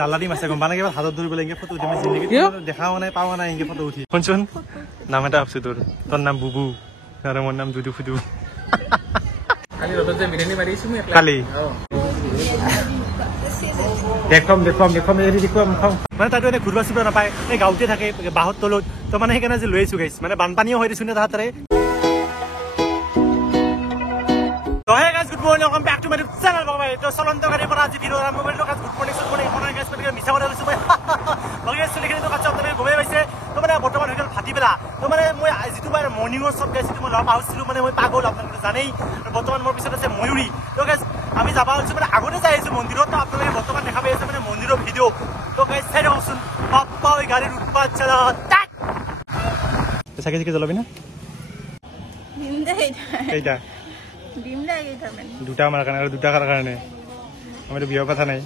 জালা দিম আছে গম পানে কিবা হাতত ধৰিবলৈ এনেকে ফটো উঠি মই জিন্দগীত দেখাও নাই পাও নাই এনেকে ফটো উঠি শুনচোন নাম এটা ভাবছো তোৰ নাম বুবু আৰু মোৰ নাম দুদু ফুদু কালি ৰ'দত যে বিৰিয়ানী মাৰিছো মই কালি দেখুৱাম এৰি দেখুৱাম খাওঁ মানে তাতো এনে ঘূৰিব চুৰিব নাপায় এই গাঁৱতে থাকে বাঁহৰ তলত তো মানে সেইকাৰণে যে লৈ আহিছো গাইছ মানে বানপানীও হৈ দিছো নে তাহাঁতৰে good morning welcome back to my channel বাবা তো চলন্তকাৰী পৰা আজি দিনৰ আৰম্ভ কৰিলো গাইছ গুড মৰ্নিং এখনৰ গাইছ মানে মিছা কথা কৈছো মই বাকি চলিখিনি তো কাচ্চা আপোনালোকে গমে পাইছে তো মানে বৰ্তমান হৈ গ'ল ভাটিবেলা তো মানে মই যিটো মানে মৰ্নিঙৰ চব গাইছ মই লগ পাইছিলো মানে মই পাগল আপোনালোকে জানেই বৰ্তমান মোৰ পিছত আছে ময়ূৰী তো গাইছ আমি যাবা হৈছো মানে আগতে যাই আহিছো মন্দিৰত তো আপোনালোকে বৰ্তমান দেখা পাই আছে মানে মন্দিৰৰ ভিডিঅ' তো গাইছ চাই দিয়কচোন পাপ্পা ওই গাড়ীৰ উৎপাত চলা টাক চাকি চাকি জ্বলাবি না এইটা দুটা মাৰ কাৰণে আৰু দুটা কাৰ কাৰণে আমিতো বিয়া কথা নাই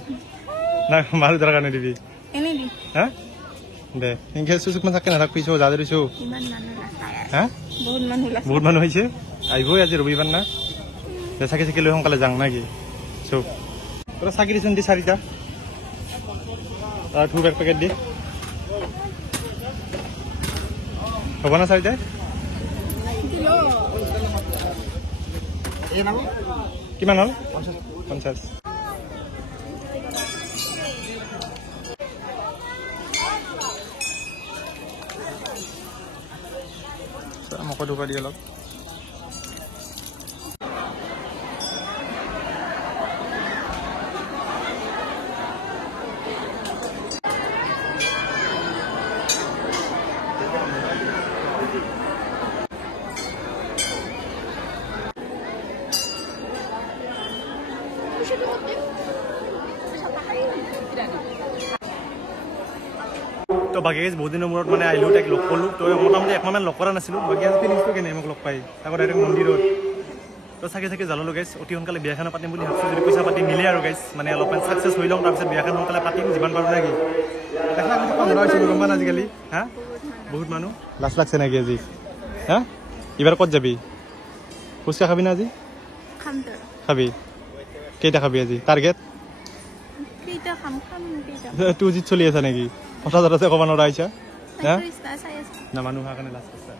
না মাৰ দুটাৰ কাৰণে দিবি হা দে এনেকে চুচুক মান থাকে নাথাকিছো যা দিছো হা বহুত মানুহ হৈছে আহিবই আজি ৰবিবাৰ না দে চাকি চাকি লৈ সোনকালে যাওঁ নাকি চব তই চাকি দিচোন দি 4টা আৰু এক পেকেট দি হ'ব না 4টা কিমান হ'ল 50 মোকো ঢুকা দি অলপ তো বাকী বহুত দিনৰ মূৰত মানে আহিলোঁ তাইক লগ কৰিলোঁ তো মোটামুটি একমাহমান লগ কৰা নাছিলোঁ বাকী আজি ফিলিংছটো কেনে মোক লগ পাই আকৌ ডাইৰেক্ট মন্দিৰত তো চাকি চাকি জ্বলালোঁ গাইছ অতি সোনকালে বিয়াখন পাতিম বুলি ভাবিছোঁ যদি পইচা পাতি মিলে আৰু গাইছ মানে অলপমান ছাকচেছ হৈ লওঁ তাৰপিছত বিয়াখন সোনকালে পাতিম যিমান পাৰোঁ নেকি দেখা আমি কম হৈছিলোঁ গম পান আজিকালি হা বহুত মানুহ লাজ লাগছে নেকি আজি হা এইবাৰ ক'ত যাবি ফুচকা খাবি না আজি খাবি কেইটা খাবি আজি টাৰ্গেট তোৰ জিত চলি আছা নেকি কথা আছে ক'ব নোৱাৰা আহিছা না মানুহ হোৱাৰ কাৰণে লাজ কৰিছা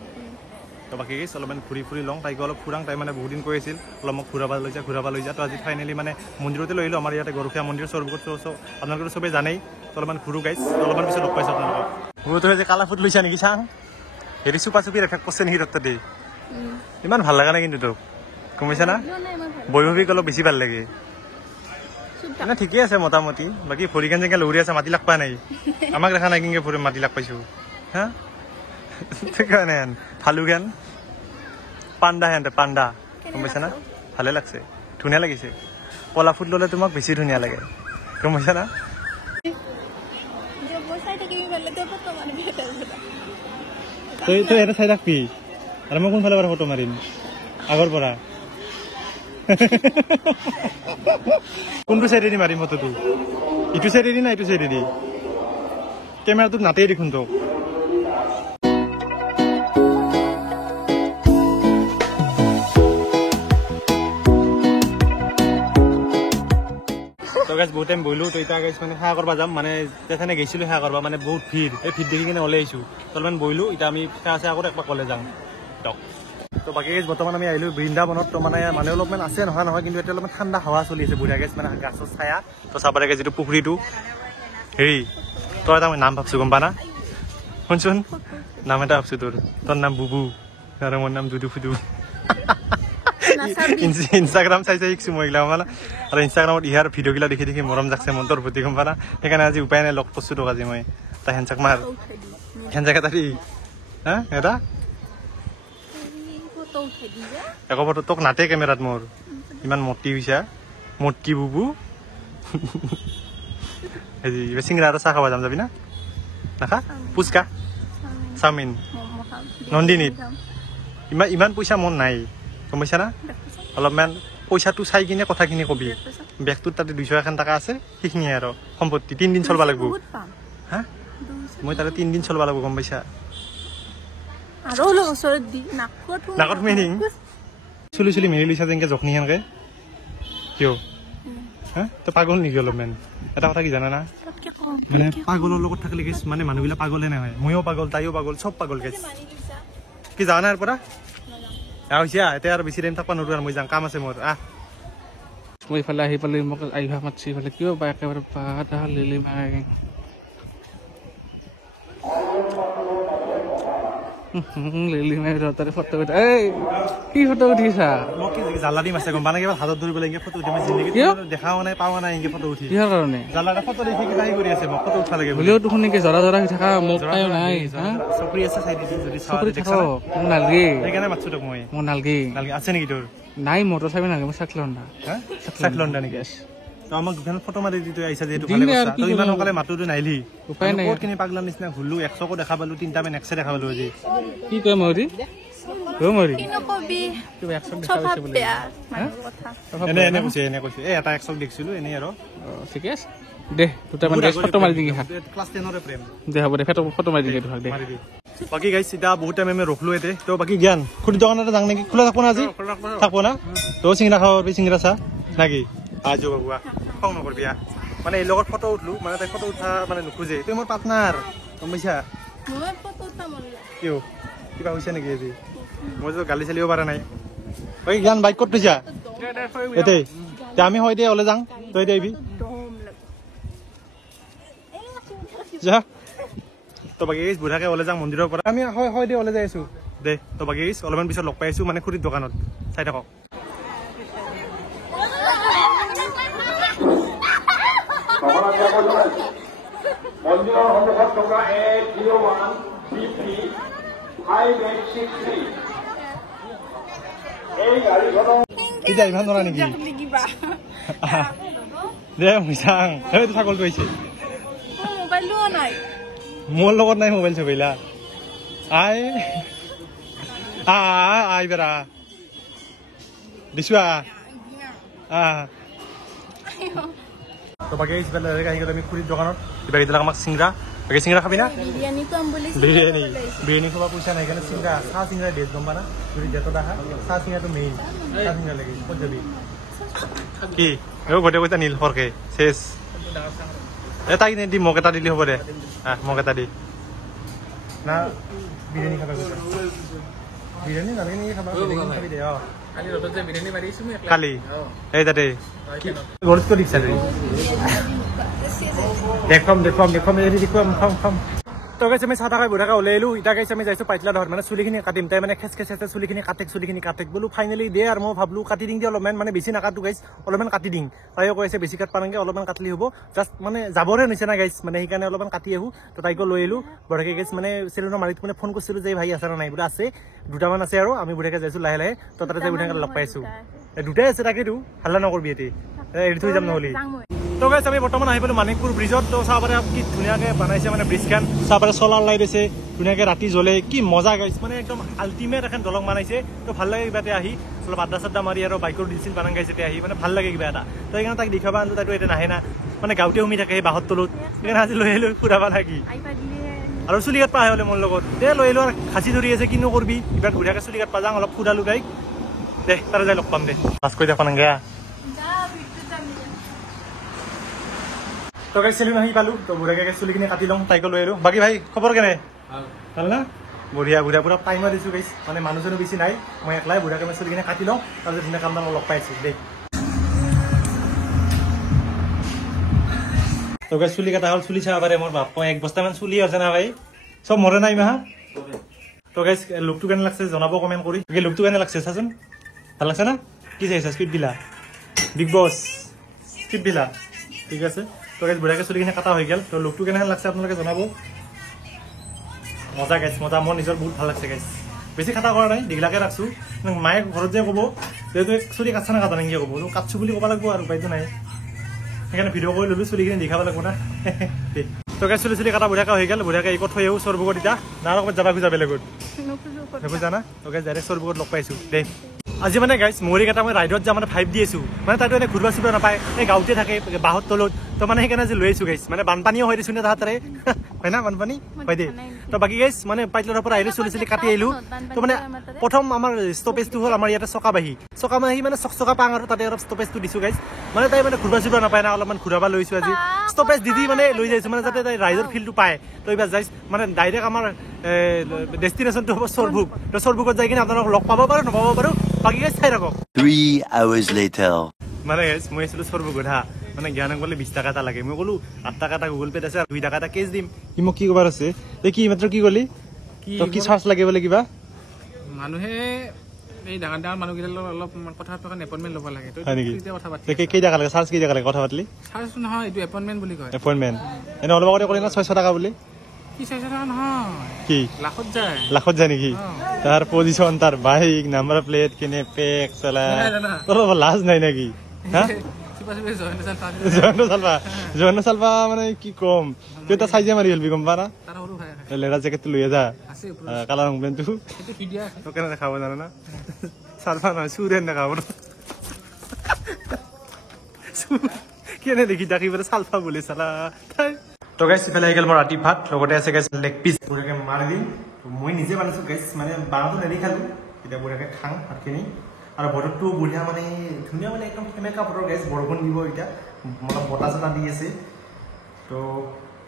তো বাকী অলপমান ঘূৰি ফুৰি লওঁ তাইক অলপ ফুৰাং তাই মানে বহুত দিন কৈ আছিল অলপ মোক ঘূৰাব লৈ যা তো আজি ফাইনেলি মানে মন্দিৰতে লৈ আহিলোঁ আমাৰ ইয়াতে গৰখীয়া মন্দিৰ চৰবত আপোনালোকে চবেই জানেই তো অলপমান ঘূৰো গাইছ অলপমান পিছত লগ পাইছোঁ আপোনালোকক মোৰতো যে কালা ফুট লৈছা নেকি চাং হেৰি চুপা চুপি এফেক্ট কৰিছে নেকি ৰক্ত দেই ইমান ভাল লগা নাই কিন্তু তোক গম পাইছা না বৈভৱীক অলপ বেছি ভাল লাগে না ঠিকে আছে মোটামুটি বাকী ভৰিখন যেনেকৈ লৰি আছে মাটি লাগ পোৱা নাই আমাক দেখা নাই কেনেকৈ ভৰি মাটি লাগ পাইছোঁ হা সেইকাৰণে ফালু গান পাণ্ডা হেন পাণ্ডা গম পাইছা না ভালে লাগছে ধুনীয়া লাগিছে কলা ফুট ল'লে তোমাক বেছি ধুনীয়া লাগে গম পাইছা না তই এটা চাই থাকবি আৰু মই কোনফালে পৰা ফটো মাৰিম আগৰ পৰা কোনটো চাইডেদি মাৰিম ফটোটো ইটো চাইডেদি না এইটো চাইডেদি কেমেৰাটোত নাতেই দেখোন তোক বহুত টাইম বহিলোঁ তো এতিয়া গাইছ মানে সেৱা কৰিব যাম মানে যেনে গৈছিলোঁ সেৱা কৰিব মানে বহুত ভিৰ এই ভিৰ দেখি কিনে ওলাই আহিছোঁ তো অলপমান বহিলোঁ এতিয়া আমি সেৱা চেৱা কৰি একবাৰ কলে যাম দিয়ক তো বাকী বৰ্তমান আমি আহিলোঁ বৃন্দাবনত তো মানে মানুহ অলপমান আছে নহয় কিন্তু এতিয়া অলপমান ঠাণ্ডা হাৱা চলি আছে বঢ়িয়া গাইছ মানে গাছৰ ছায়া তো চাব লাগে যিটো পুখুৰীটো হেৰি তই এটা মই নাম ভাবছোঁ গম পা না শুনচোন নাম এটা ভাবছোঁ তোৰ নাম বুবু আৰু মোৰ নাম দুদু ফুদু ইনষ্টাগ্ৰাম চাই শিকছোঁ মই এইগিলা মানে আৰু ইনষ্টাগ্ৰামত ইয়াৰ ভিডিঅ'গিলা দেখি মৰম যাকছে মন্তৰ প্ৰতি গম পা না সেইকাৰণে আজি উপায় নাই লগ কৰিছোঁ তোক আজি মই তাই হেনচাক মাৰ হেনচাক এটা দি হা এটা একো ফটো তোক নাতে কেমেৰাত মোৰ ইমান মতি হৈছা মতি বুবু হেৰি চিংৰা আৰু চাহ খাব যাবি না নাখা ফুচকা চাওমিন নন্দিনীত ইমান পইচা মন নাই গম পাইছা না অলপমান পইচাটো চাই কিনে কথাখিনি কবি বেগটোত তাতে 201 টকা আছে সেইখিনিয়ে আৰু সম্পত্তি 3 দিন চলবা লাগিব হা মই তাতে 3 দিন চলবা লাগিব গম পাইছা আৰু ওচৰত দি নাকত মেৰিং চুলি মেৰি লৈছা যেনকে জখনি হেনকে কিয় হা তই পাগল নেকি অলপমান এটা কথা কি জানা না মানে পাগলৰ লগত থাকিলে গেছ মানে মানুহবিলাক পাগলে নহয় ময়ো পাগল তাইও পাগল চব পাগল গেছ কি যাওঁ না ইয়াৰ পৰা হৈছে এতিয়া আৰু বেছি টাইম থাকবা নোৱাৰো আৰু মই যাওঁ কাম আছে মোৰ মই ইফালে আহি পালে মোক আহিবা মাতছি ইফালে কিয় বা একেবাৰে পাহাৰা লিলি মাৰে লিলি মাৰি তাতে ফটো উঠা এই কি ফটো উঠিছা মই কি জালা দিম আছে গম পানে কিবা হাতত ধৰিবলৈ এনেকৈ ফটো উঠি মই জিন্দগীত দেখাও নাই পাৱা নাই এনেকৈ ফটো উঠি কিহৰ কাৰণে জালাটা ফটো দেখি কিবা কৰি আছে মোক ফটো উঠা লাগে হ'লেও দেখোন নেকি জৰা জৰা হৈ থকা মোক পায়ো নাই চকৰি আছে চাই দিবি যদি চকৰি থাক মোক নালগে সেইকাৰণে মাতছো তোক মই মোক নালগে নালগে আছে নেকি তোৰ নাই মটৰ চাবি নালাগে মই চাকলন না চাকলন নেকি তো আমাক দোকানত ফটো মাৰি দি তই আহিছা যিহেতু ভালে কথা তই ইমান সোনকালে মাতোটো নাহিলি উপায় নাই ক'তখিনি পাগলাৰ নিচিনা ঘূৰলো 100কো দেখা পালো 3টা মান এক্সে দেখা পালো আজি কি কয় মৰি মৰি কি নকবি কিবা একশন দেখা স্বভাৱ পাইছে বোলে বেয়া মানুহৰ কথা এনে কৈছে এই এটা 100 দেখিছিলো এনেই আৰু ঠিকে আছে দে দুটামান ফটো মাৰি দিবি হা ক্লাছ 10ৰে প্ৰেম দে হ'ব দে ফটো মাৰি দিবি দে মাৰি দি বাকি গাইছ এটা বহুত টাইম আমি ৰখলো এতে তো বাকি জ্ঞান খুলি দোকানতে যাং নেকি খোলা থাকবো না আজি থাকবো না তো সিংৰা খাব সিংৰা চা নাকি আজো বাবুয়া খং নকৰবি মানে এই লগত ফটো উঠলো মানে তাই ফটো উঠা মানে নুখোজে তুই মোৰ পাৰ্টনাৰ গম পাইছা মই ফটো উঠাম কিয় কিবা হৈছে নেকি আজি মই তো গালি চালিব পৰা নাই বাকি জ্ঞান বাইক ক'ত থৈছা এতে আমি হয় দে ওলে যাং তই দে আহিবি যা তো বাকি বুঢ়াকে ওলে যাং মন্দিৰৰ পৰা আমি হয় দে ওলে যাই আছো দে তো বাকি অলপমান পিছত লগ পাই আছো মানে খুৰীৰ দোকানত চাই থাকক মন্দিৰৰ সন্মুখত থকা 801 BP 5863 এই গাড়ীখনৰ এতিয়া ইমান ধৰা নেকি দে মই চাং সেইটো ছাগলটো আহিছে মোবাইল লোৱা নাই মোৰ লগত নাই মোবাইল চবাইলা আই বেৰা দিছো তো বাকি আহি গ'লো আমি খুৰীৰ দোকানত কিবা কিবিলাক আমাক চিংৰা বাকি চিংৰা খাবি না বিৰিয়ানী খুৱাম বুলি বিৰিয়ানী খোৱা পইচা নাই কাৰণে চিংৰা চাহ চিংৰা ডেট গম পা না যদি ডেটত আহা চাহ চিংৰাটো মেইন চাহ চিংৰা লাগে ক'ত যাবি কি গোটেই পইচা নীল সৰকে চেচ এটাই দি মোক এটা দিলে হ'ব দে মোক এটা দি না বিৰিয়ানী খাবা কৈছা বিৰিয়ানী নালাগে নেকি খাবা খাবি দে কালি ৰ'দত যে বিৰিয়ানী মাৰিছো মই কালি এই তাতে গৰজটো দিছা দেখুৱাম খাম তো গাইছে আমি চাহ খাই বুঢ়াকে ওলাই আহিলো এতিয়া গাইছে আমি যাইছো পাইতলা ধৰ মানে চুলিখিনি কাটিম তাই মানে খেচ খেচ চুলিখিনি কাটেক বোলো ফাইনেলি দে আৰু মই ভাবলো কাটি দিম দিয়া অলপমান মানে বেছি নাকাটো গাইছ অলপমান কাটি দিম তাইও কৈছে বেছি কাট পাৰাংগে অলপমান কাটলি হ'ব জাষ্ট মানে যাবৰে নিচিনা গাইছ মানে সেইকাৰণে অলপমান কাটি আহো তো তাইকো লৈ আহিলো বুঢ়াকে গাইছ মানে চেলুনৰ মালিক মানে ফোন কৰিছিলো যে ভাই আছে নাই বোলে আছে দুটামান আছে আৰু আমি বুঢ়াকে যাইছো লাহে লাহে তো তাতে যাই বুঢ়াকে লগ পাইছো দুটাই আছে তাকেতো হাল্লা নকৰবি এটি এৰি থৈ যাম নহ'লে তো গাইছ আমি বৰ্তমান আহি পালো মানিকপুৰ ব্ৰিজত তো চাব পাৰে কি ধুনীয়াকে বনাইছে মানে ব্ৰিজখন চাব পাৰে চলাৰ লাইট আছে ধুনীয়াকে ৰাতি জ্বলে কি মজা গাইছ মানে একদম আল্টিমেট এখন দলং বনাইছে তো ভাল লাগে কিবা এটা আহি অলপ আড্ডা চাড্ডা মাৰি আৰু বাইকৰ ডিল বানাং গাইছে আহি মানে ভাল লাগে কিবা এটা তো সেইকাৰণে তাক দেখাবা আনিলো তাইতো এতিয়া নাহে না মানে গাঁৱতে সোমাই থাকে সেই বাঁহৰ তলত সেইকাৰণে আজি লৈ আহিলো ফুৰাব লাগি আৰু চুলি কাটপা আহে হ'লে মোৰ লগত দে লৈ আহিলো আৰু খাচী ধৰি আছে কিনো কৰবি কিবা ধুনীয়াকে চুলি কাটপা যাওঁ অলপ ফুৰালো গাইক দে তাৰে যাই লগ পাম দে মাছ কৈ দেখা নাগে তো গাইছ চেলুন আহি পালো তো বুঢ়াকে চুলিখিনি কাটি লওঁ তাইকো লৈ আহিলো বাকী ভাই খবৰ কেনে ভাল না বঢ়িয়া পুৰা টাইমত দিছো গাইছ মানে মানুহজনো বেছি নাই মই একলাই বুঢ়াকে মই চুলিখিনি কাটি লওঁ তাৰপিছত ধুনীয়া কাম লগ পাইছো দেই তো গাইছ চুলি কাটা হ'ল চুলি চাব পাৰে মোৰ বাপ এক বস্তামান চুলি আছে না ভাই চব মৰে নাই মাহা তো গাইছ লুকটো কেনে লাগছে জনাব কমেণ্ট কৰি লুকটো কেনে লাগছে চাচোন ভাল লাগছে না কি চাইছা স্পীড দিলা বিগ বছ স্পীড দিলা ঠিক আছে তো গাইছ বুঢ়াকে চুলিখিনি কাটা হৈ গ'ল তো লুকটো কেনেহেন লাগছে আপোনালোকে জনাব মজা গাইছ মজা মোৰ নিজৰ বহুত ভাল লাগছে গাইছ বেছি কাটা কৰা নাই দীঘলাকে ৰাখছো মায়ে ঘৰত যে ক'ব যিহেতু চুলি কাটছা না কাটা নেকি ক'ব কাটছো বুলি ক'ব লাগিব আৰু উপায়তো নাই সেইকাৰণে ভিডিঅ' কৰি ল'লো চুলিখিনি দেখাব লাগিব না তো গাইছ চুলি কাটা বুঢ়াকে হৈ গ'ল বুঢ়াকে এই ক'ত থৈ আহোঁ চৰবুকত এতিয়া না ক'ৰবাত যাবা খোজা বেলেগত নোখোজা না তো গাইছ ডাইৰেক্ট চৰবুকত লগ পাইছোঁ দেই আজি মানে গাইছ মৰিক এটা মই ৰাইডত যা মানে 5 দি আছো মানে তাতো এনে ঘুৰবা চুৰবা নাপায় এই গাঁৱতে থাকে বাহত তলত তো মানে সেইকাৰণে আজি লৈ আছো গাইছ মানে বানপানীও হৈ দিছো নে তাহাঁতৰে হয় না বানপানী হয় দে তো বাকী গাইছ মানে পাইটলৰ পৰা আহিলো চলি কাটি আহিলো তো মানে প্ৰথম আমাৰ ষ্টপেজটো হ'ল আমাৰ ইয়াতে চকাবাহী মানে চকচকা পাং আৰু তাতে অলপ ষ্টপেজটো দিছো গাইছ মানে তাই মানে ঘুৰবা চুৰবা নাপায় না অলপমান ঘূৰাবা লৈছো আজি ষ্টপেজ দি মানে লৈ যাইছো মানে যাতে তাই ৰাইডৰ ফিল্ডটো পায় তো এইবাৰ যাইছ মানে ডাইৰেক্ট আমাৰ ডেষ্টিনেশ্যনটো হ'ব সৰভোগ তো সৰভোগত যাই কিনে আপোনালোক লগ পাব পাৰো নপাব পাৰো বাকী গাইছ চাই ৰাখক 3 hours later মানে গাইছ মই আছিলো সৰভোগত হা মানে জ্ঞানক বোলে 20 টাকা এটা লাগে মই ক'লো 8 টাকা এটা গুগল পেত আছে আৰু 2 টাকা এটা কেছ দিম কি মোক কি কবাৰ আছে কি মাত্ৰ কি ক'লি তো কি চাৰ্জ লাগে বোলে কিবা মানুহে এই ডাঙৰ ডাঙৰ মানুহকেইটাৰ লগত অলপ কথা পাতিব কাৰণে এপইণ্টমেণ্ট ল'ব লাগে কথা পাতি কেই টাকা লাগে চাৰ্জ কেই টাকা লাগে কথা পাতিলি চাৰ্জটো নহয় এইটো এপইণ্টমেণ্ট বুলি কয় এপইণ্টমেণ্ট এনে অলপ আগতে ক'লি না 600 টাকা বুলি কি 600 টাকা নহয় কি লাখত যায় নেকি তাৰ পজিশন তাৰ বাইক নাম্বাৰ প্লেট কিনে পেক চলা তোৰ লাজ নাই নেকি হা জয়ন্ত চালবা মানে কি কম তুই এটা চাইজে মাৰি হলবি গম পা না লেৰা জেকেটটো লৈ যা কালাৰ ৰং পেণ্টটো তোক কেনে দেখাব জানো না চালবা নহয় চুৰেন দেখাব কেনে দেখি ডাকি পেলাই চালফা বুলি চালা তো গাইছ ইফালে আহি গ'ল মোৰ ৰাতি ভাত লগতে আছে গাইছ লেগ পিচ বঢ়িয়াকৈ মাৰি দিম মই নিজে বনাইছোঁ গাইছ মানে বাৰটো নেদি খালোঁ এতিয়া বঢ়িয়াকৈ খাওঁ ভাতখিনি আৰু বতৰটো বঢ়িয়া মানে ধুনীয়া মানে একদম সেমেকা বতৰ গাইছ বৰষুণ দিব এতিয়া অলপ বতাহ চতাহ দি আছে তো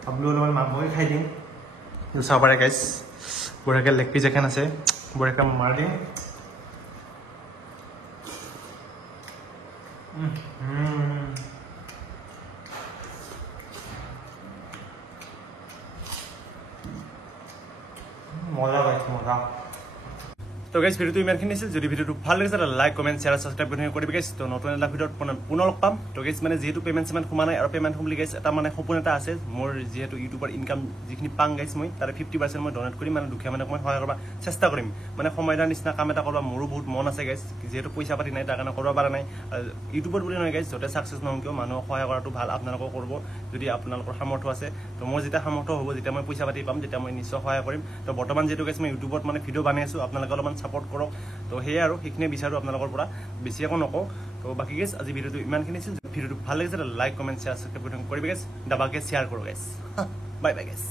ভাবিলোঁ অলপমান মাংসই খাই দিম চাব পাৰে গাইছ বঢ়িয়াকৈ লেগ পিচ এখন আছে বঢ়িয়াকৈ মাৰি দিম মজা পাইছো মজা তো গাইছ ভিডিওটো ইমানখিনি আছিল যদি ভিডিওটো ভাল লাগিছে তাহলে লাইক কমেন্ট শেয়াৰ সাবস্ক্ৰাইব কৰি গাইছ তো নতুন এটা ভিডিওত পুনৰ লগ পাম তো গাইছ মানে যেহেতু পেমেন্ট সিমান সোমা নাই আৰু পেমেন্ট বুলি গাইছ এটা মানে সপোন এটা আছে মোৰ যেহেতু ইউটিউবৰ ইনকাম যিখিনি পাং গাইছ মই তাৰে 50% মই ডনেট কৰিম মানে দুখীয়া মানুহক মই সহায় কৰিব চেষ্টা কৰিম মানে সময়ৰ নিচিনা কাম এটা কৰিব মোৰো বহুত মন আছে গাইছ যেহেতু পইচা পাতি নাই তাৰ কাৰণে কৰিব পৰা নাই ইউটিউবৰ বুলি নহয় গাইছ যতে সাকসেস নহম কিয় মানুহক সহায় কৰাটো ভাল আপোনালোকক কৰিব যদি আপোনালোকৰ সামৰ্থ্য আছে তো মই যেতিয়া সামৰ্থ্য হ'ব যেতিয়া মই পইচা পাতি পাম তেতিয়া মই নিশ্চয় সহায় কৰিম তো বৰ্তমান যেহেতু গাইছ মই ইউটিউবত মানে ভিডিও বনাই আছো আপোনালোকে অলপমান সাপোৰ্ট কৰক তো সেয়ে আৰু সেইখিনি বিচাৰো আপোনালোকৰ পৰা বেছি একো নকওঁ তো বাকি গাইছ আজি ভিডিওটো ইমানখিনি আছিল ভিডিওটো ভাল লাগিছে লাইক কমেন্ট শেয়াৰ সাবস্ক্ৰাইব কৰি গাইছ দাবাকে শেয়াৰ কৰক গাইছ বাই বাই গাইছ